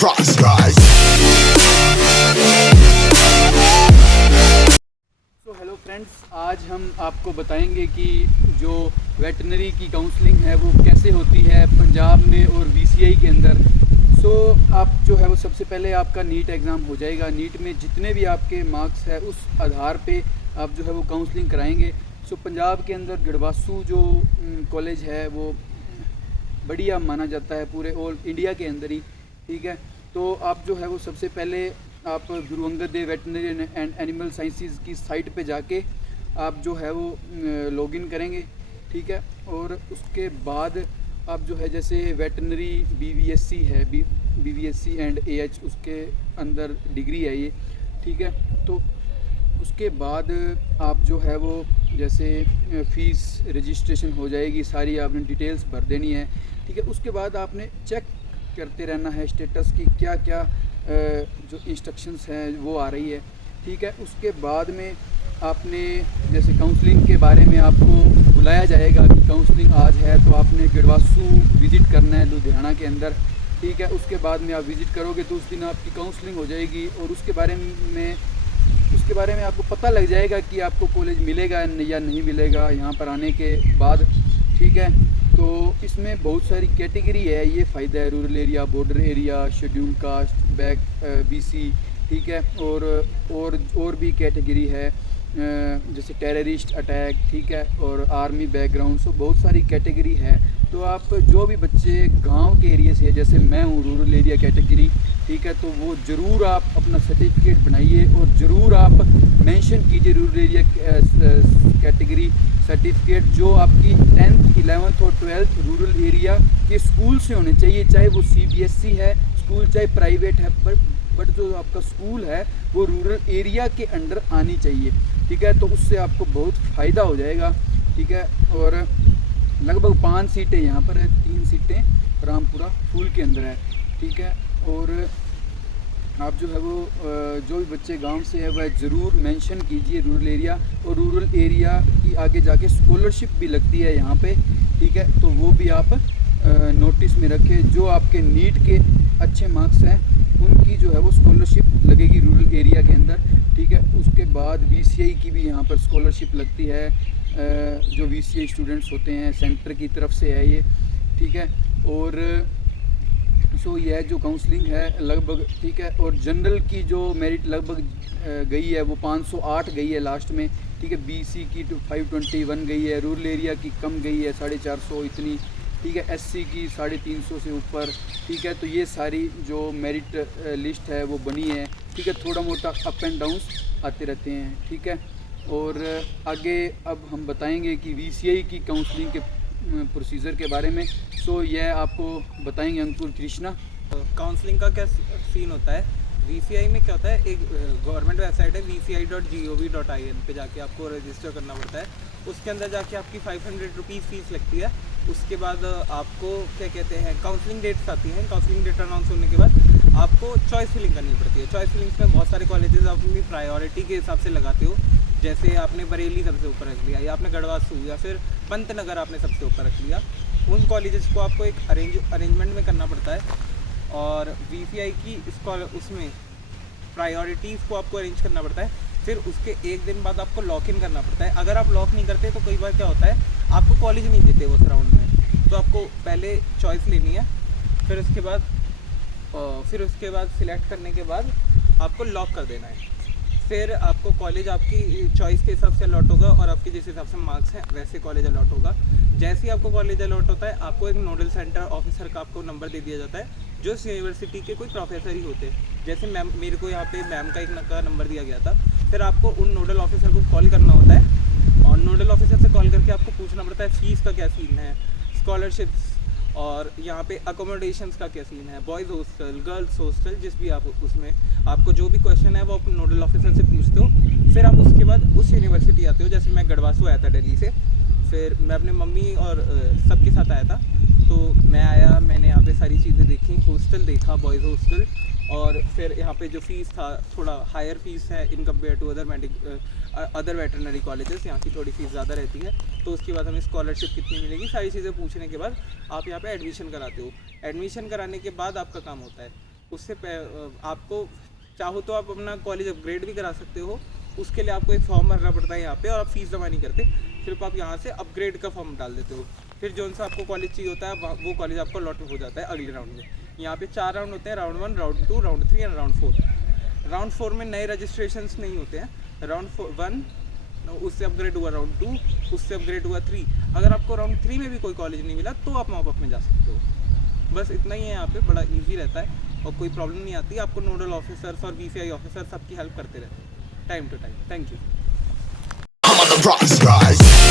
rock skies. तो hello friends, आज हम आपको बताएंगे कि जो वेटनरी की काउंसलिंग है वो कैसे होती है पंजाब में और बीसीआई के अंदर। आप जो है वो सबसे पहले आपका नीट एग्ज़ाम हो जाएगा। नीट में जितने भी आपके मार्क्स है उस आधार पे आप जो है वो काउंसलिंग कराएंगे। पंजाब के अंदर गढ़वासू जो कॉलेज है वो बढ़िया माना जाता है पूरे ऑल इंडिया के अंदर ही। ठीक है, तो आप जो है वो सबसे पहले आप Guru Angad Dev veterinary and animal sciences की साइट पे जाके आप जो है वो लॉगिन करेंगे। ठीक है, और उसके बाद आप जो है जैसे वेटनरी बीवीएससी है, बीवीएससी एंड एएच उसके अंदर डिग्री है ये। ठीक है, तो उसके बाद आप जो है वो जैसे फ़ीस रजिस्ट्रेशन हो जाएगी, सारी आपने डिटेल्स भर देनी है। ठीक है, उसके बाद आपने चेक करते रहना है स्टेटस की क्या क्या जो इंस्ट्रक्शंस हैं वो आ रही है। ठीक है, उसके बाद में आपने जैसे काउंसलिंग के बारे में आपको बुलाया जाएगा कि काउंसलिंग आज है, तो आपने गढ़वासू विज़िट करना है लुधियाना के अंदर। ठीक है, उसके बाद में आप विज़िट करोगे तो उस दिन आपकी काउंसलिंग हो जाएगी और उसके बारे में आपको पता लग जाएगा कि आपको कॉलेज मिलेगा या नहीं मिलेगा यहाँ पर आने के बाद। ठीक है, तो इसमें बहुत सारी कैटेगरी है, ये फ़ायदा है rural area, border area, schedule caste, back BC. ठीक है, और भी कैटेगरी है जैसे टेररिस्ट अटैक। ठीक है, और आर्मी बैकग्राउंड। बहुत सारी कैटेगरी है। तो आप जो भी बच्चे गांव के एरिया से, जैसे मैं हूँ रूरल एरिया कैटेगरी, ठीक है, तो वो ज़रूर आप अपना सर्टिफिकेट बनाइए और ज़रूर आप मेंशन कीजिए रूरल एरिया कैटेगरी सर्टिफिकेट जो आपकी 10th 11th और 12th रूरल एरिया के स्कूल से होने चाहिए, चाहे वो सीबीएसई है स्कूल, चाहे प्राइवेट है, बट जो आपका स्कूल है वो रूरल एरिया के अंडर आनी चाहिए। ठीक है, तो उससे आपको बहुत फ़ायदा हो जाएगा। ठीक है, और लगभग 5 सीटें यहाँ पर है, 3 सीटें रामपुरा फूल के अंदर है। ठीक है, और आप जो है वो जो भी बच्चे गांव से है वह ज़रूर मेंशन कीजिए रूरल एरिया। और रूरल एरिया की आगे जाके स्कॉलरशिप भी लगती है यहाँ पे। ठीक है, तो वो भी आप नोटिस में रखें। जो आपके नीट के अच्छे मार्क्स हैं उनकी जो है वो स्कॉलरशिप लगेगी रूरल एरिया के अंदर। ठीक है, उसके बाद बीसीआई की भी यहाँ पर स्कॉलरशिप लगती है। जो बीसीआई स्टूडेंट्स होते हैं सेंटर की तरफ से है ये। ठीक है, और यह जो काउंसलिंग है लगभग, ठीक है, और जनरल की जो मेरिट लगभग गई है वो 508 गई है लास्ट में। ठीक है, बीसी की 521 गई है, रूरल एरिया की कम गई है 450 इतनी। ठीक है, एससी की 350 से ऊपर। ठीक है, तो ये सारी जो मेरिट लिस्ट है वो बनी है। ठीक है, थोड़ा मोटा अप एंड डाउन्स आते रहते हैं। ठीक है, और आगे अब हम बताएंगे कि वीसीआई की काउंसलिंग के प्रोसीजर के बारे में। यह आपको बताएंगे अंकुर कृष्णा। काउंसलिंग का क्या सीन होता है, वीसीआई में क्या होता है, एक गवर्नमेंट वेबसाइट है vci.gov.in पे जाके आपको रजिस्टर करना पड़ता है। उसके अंदर जाके आपकी 500 रुपीज़ फीस लगती है। उसके बाद आपको क्या कहते हैं काउंसलिंग डेट्स आती हैं। काउंसलिंग डेट अनाउंस होने के बाद आपको चॉइस फिलिंग करनी पड़ती है। चॉइस फिलिंग्स में बहुत सारे कॉलेजेस आप अपनी प्रायोरिटी के हिसाब से लगाते हो। जैसे आपने बरेली सबसे ऊपर रख लिया, या आपने गढ़वासू या फिर पंतनगर आपने सबसे ऊपर रख लिया। उन कॉलेजेस को आपको एक अरेंजमेंट में करना पड़ता है। और वीसीआई की उसमें प्रायोरिटीज़ को आपको अरेंज करना पड़ता है। फिर उसके एक दिन बाद आपको लॉक इन करना पड़ता है। अगर आप लॉक नहीं करते तो कई बार क्या होता है आपको कॉलेज नहीं देते उस राउंड में। तो आपको पहले चॉइस लेनी है, फिर उसके बाद सिलेक्ट करने के बाद आपको लॉक कर देना है। फिर आपको कॉलेज आपकी चॉइस के हिसाब से अलॉट होगा और आपके जिस हिसाब से मार्क्स हैं वैसे कॉलेज अलॉट होगा। जैसे ही आपको कॉलेज अलॉट होता है आपको एक नोडल सेंटर ऑफिसर का आपको नंबर दे दिया जाता है, जो इस यूनिवर्सिटी के कोई प्रोफेसर ही होते हैं। जैसे मैम, मेरे को यहाँ पे मैम का एक नंबर दिया गया था। फिर आपको उन नोडल ऑफिसर को कॉल करना होता है और नोडल ऑफिसर से कॉल करके आपको पूछना पड़ता है फ़ीस का क्या सीन है, स्कॉलरशिप्स और यहाँ पे अकोमोडेशंस का क्या सीन है, बॉयज़ हॉस्टल, गर्ल्स हॉस्टल, जिस भी आप उसमें आपको जो भी क्वेश्चन है वो आप नोडल ऑफिसर से पूछते हो। फिर आप उसके बाद उस यूनिवर्सिटी आते हो। जैसे मैं गढ़वासू आया था दिल्ली से, फिर मैं अपने मम्मी और सबके साथ आया था। तो मैं आया, मैंने यहाँ पे सारी चीज़ें देखी, हॉस्टल देखा, बॉयज़ हॉस्टल, और फिर यहाँ पे जो फ़ीस था थोड़ा हायर फीस है in compare to other veterinary colleges. यहाँ की थोड़ी फ़ीस ज़्यादा रहती है। तो उसके बाद हमें स्कॉलरशिप कितनी मिलेगी, सारी चीज़ें पूछने के बाद आप यहाँ पे एडमिशन कराते हो। एडमिशन कराने के बाद आपका काम होता है उससे आपको चाहो तो आप अपना कॉलेज अपग्रेड भी करा सकते हो। उसके लिए आपको एक फॉर्म भरना पड़ता है यहाँ पे, और आप फीस जमा नहीं करते, सिर्फ आप यहाँ से अपग्रेड का फॉर्म डाल देते हो। फिर जो सा आपको कॉलेज चाहिए होता है वो कॉलेज आपको अलॉट हो जाता है अगले राउंड में। यहाँ पे 4 राउंड होते हैं, round 1, round 2, round 3 and round 4। Round 4 में नए रजिस्ट्रेशंस नहीं होते हैं। राउंड 1 उससे अपग्रेड हुआ, राउंड 2 उससे अपग्रेड हुआ 3। अगर आपको राउंड 3 में भी कोई कॉलेज नहीं मिला तो आप मॉप अप में जा सकते हो। बस इतना ही है, यहाँ पे बड़ा ईजी रहता है और कोई प्रॉब्लम नहीं आती। आपको नोडल ऑफिसर्स और VCI ऑफिसर सबकी हेल्प करते रहते हैं time to time. Thank you. I'm on the rise.